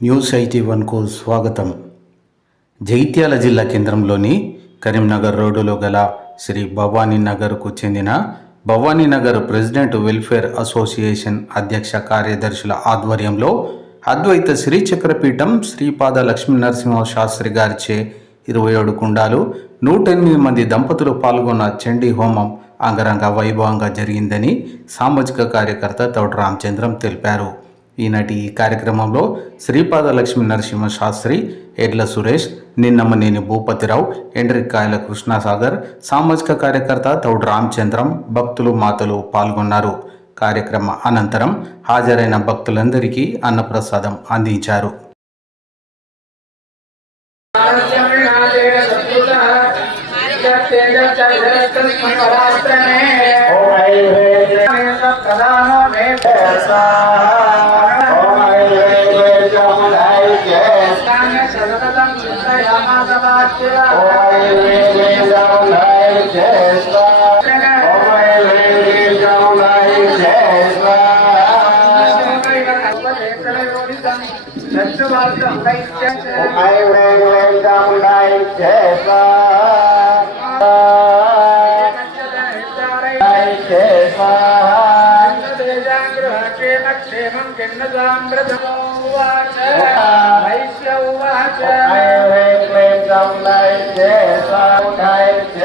News IT వన్కు స్వాగతం. జగిత్యాల జిల్లా కేంద్రంలోని కరీంనగర్ రోడ్డులో గల శ్రీ భవానీ నగర్కు చెందిన Bhavani Nagar president welfare association అధ్యక్ష కార్యదర్శుల ఆధ్వర్యంలో అద్వైత శ్రీ చక్రపీఠం శ్రీపాద లక్ష్మీ నరసింహ శాస్త్రి గారిచే ఇరవై ఏడు కుండాలు నూట ఎనిమిది మంది దంపతులు పాల్గొన్న చండీ హోమం అంగరంగ వైభవంగా జరిగిందని సామాజిక కార్యకర్త తోట రామచంద్రం తెలిపారు. ఈనాటి ఈ కార్యక్రమంలో శ్రీపాద లక్ష్మీ నరసింహ శాస్త్రి ఎడ్ల సురేష్ నిన్నమనేని భూపతిరావు ఎండ్రికాయల కృష్ణాసాగర్ సామాజిక కార్యకర్త తౌడు రామచంద్రం భక్తులు మాతలు పాల్గొన్నారు. కార్యక్రమ అనంతరం హాజరైన భక్తులందరికీ అన్నప్రసాదం అందించారు. క్షేమం కిన్నదామృతమోవాచ వైశ్య ఉవాచ సంగస్య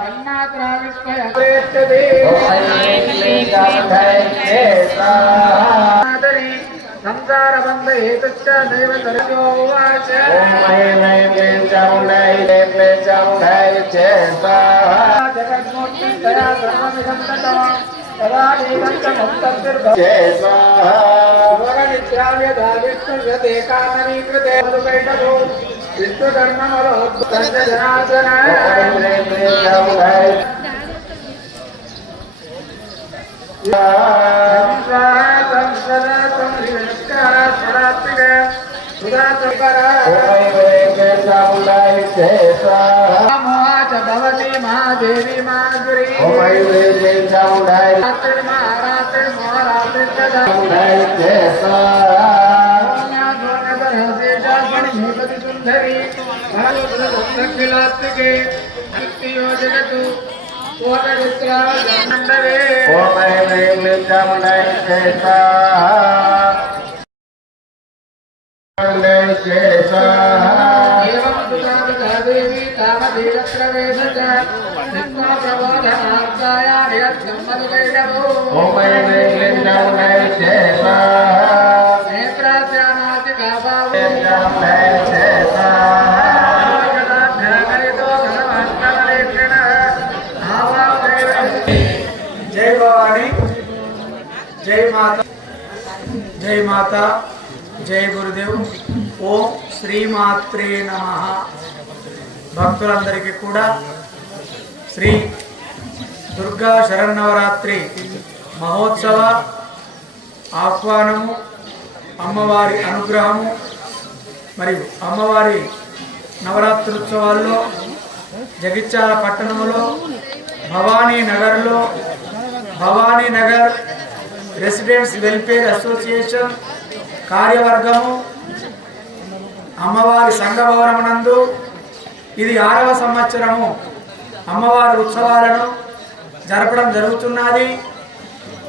తన్మాత్రా విస్మయ ప్రేష్యతే ఆదరి సంసార బంధ హేతుశ్చ దైవ తరజో వాచ జగన్మూర్తిస్తయా సర్వమిదం తతం తదా ఏకం చ ముక్తస్తిర్భవ నిత్యావ్యధా విష్ణుర్యతే కామనీకృతే మధుకైటభో सिद्ध करना वाला हो तंत्र जनार्दन भवती महादेवी माधुरी महारात्रि महारात्रि महारात्रि జగతు కోటరుద్రే ఏవం దేవి తామధీరత్రవేశ ప్రబోధనార్థాయ నిరత్నం మధుకైటభో నేత్రాశ్యామాతి జై మాత జై మాత జై గురుదేవ్. ఓం శ్రీమాత్రే నమ. భక్తులందరికీ కూడా శ్రీ దుర్గా శరన్నవరాత్రి మహోత్సవ ఆహ్వానము అమ్మవారి అనుగ్రహము మరియు అమ్మవారి నవరాత్రోత్సవాల్లో జగిత్యాల పట్టణంలో భవానీ నగర్లో Bhavani Nagar residents welfare association కార్యవర్గము అమ్మవారి సంఘభవనమునందు ఇది ఆరవ సంవత్సరము అమ్మవారి ఉత్సవాలను జరపడం జరుగుతున్నది.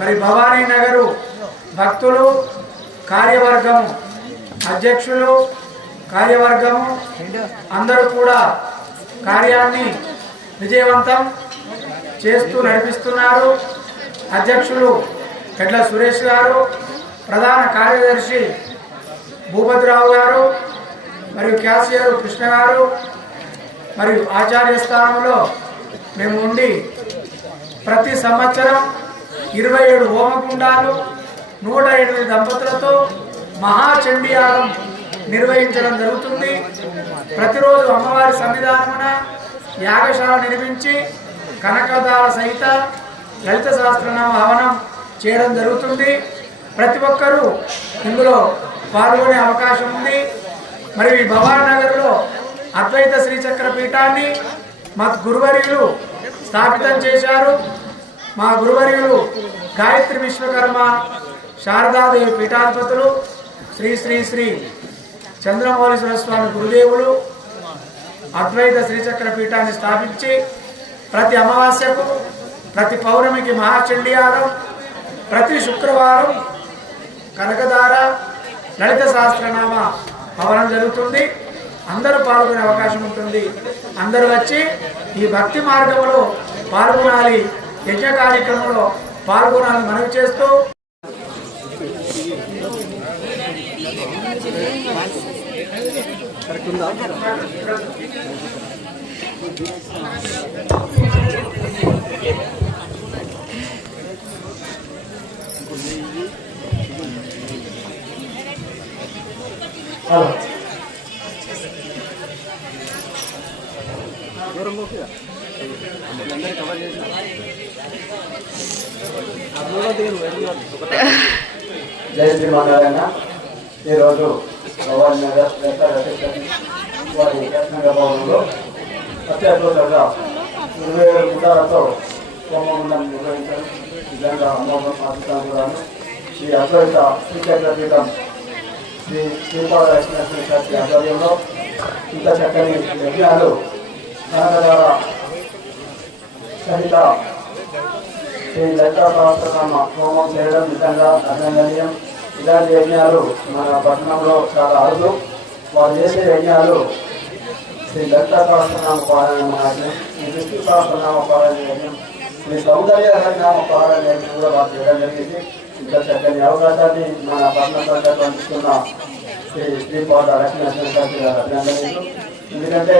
మరి భవానీ నగరు భక్తులు కార్యవర్గము అధ్యక్షులు కార్యవర్గము అందరూ కూడా కార్యాన్ని విజయవంతం చేస్తూ నడిపిస్తున్నారు. అధ్యక్షులు ఎడ్ల సురేష్ గారు ప్రధాన కార్యదర్శి భూపతిరావు గారు మరియు క్యాషియర్ కృష్ణ గారు మరియు ఆచార్య స్థానంలో మేము ఉండి ప్రతి సంవత్సరం ఇరవై ఏడు హోమకుండాలు నూట ఎనిమిది దంపతులతో మహాచండీయాగం నిర్వహించడం జరుగుతుంది. ప్రతిరోజు అమ్మవారి సన్నిధానమున యాగశాల నిర్మించి కనకదార సహిత లలిత సహస్రనామ హవనం చేయడం జరుగుతుంది. ప్రతి ఒక్కరూ ఇందులో పాల్గొనే అవకాశం ఉంది. మరియు ఈ నగర్లో అద్వైత శ్రీచక్ర పీఠాన్ని మా గురువర్యులు స్థాపితం చేశారు. మా గురువర్యులు గాయత్రి విశ్వకర్మ శారదాదేవి పీఠాధిపతులు శ్రీ శ్రీ శ్రీ చంద్రమౌళీశ్వర స్వామి గురుదేవులు అద్వైత శ్రీచక్ర పీఠాన్ని స్థాపించి ప్రతి అమావాస్యకు ప్రతి పౌర్ణమికి మహాచండీయాగం ప్రతి శుక్రవారం కనకదార లలిత సహస్రనామ భవనం జరుగుతుంది. అందరూ పాల్గొనే అవకాశం ఉంటుంది. అందరూ వచ్చి ఈ భక్తి మార్గంలో పాల్గొనాలి. యజ్ఞ కార్యక్రమంలో పాల్గొనాలని మనవి చేస్తూ హలో జై శ్రీమన్నారాయణ ఈరోజు భవానీ నగర్ వారి యత్నంగా భవనంలో అత్యద్భుతంగా ఇరవై ఏడు గుడాలతో హోమగుండం నిర్వహించడం నిజంగా శ్రీ అద్వైత శ్రీచక్ర పీఠం శ్రీ శ్రీపాద శాస్త్రి ఆధ్వర్యంలో ఇంత చక్కని యజ్ఞాలు సహిత శ్రీ లలితా సహస్రనామ హోమం చేయడం నిజంగా అభినందనీయం. ఇలాంటి యజ్ఞాలు మన పట్టణంలో చాలా అరుదు. వారు చేసే యజ్ఞాలు శ్రీ లలితా సహస్రనామ పారాయణ మహాజ్ఞం శ్రీ విష్ణు సహస్రనామ పారాయణ యజ్ఞం మీ సౌందర్య హరినామ పారాయణ కూడా మాకు చేయడం జరిగింది. ఇంకా చక్కని అవకాశాన్ని మన పట్టణ ప్రజలకు అందిస్తున్న శ్రీ శ్రీపాద లక్ష్మీ గారు అభినందనీయులు ఎందుకంటే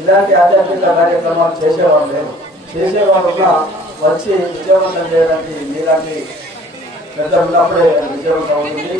ఇలాంటి ఆధ్యాత్మిక కార్యక్రమాలు చేసేవాళ్ళు లేరు. చేసేవాళ్ళు వచ్చి విజయవంతం చేయడానికి మీలాంటి పెద్ద ఉన్నప్పుడే విజయవంతం అవుతుంది.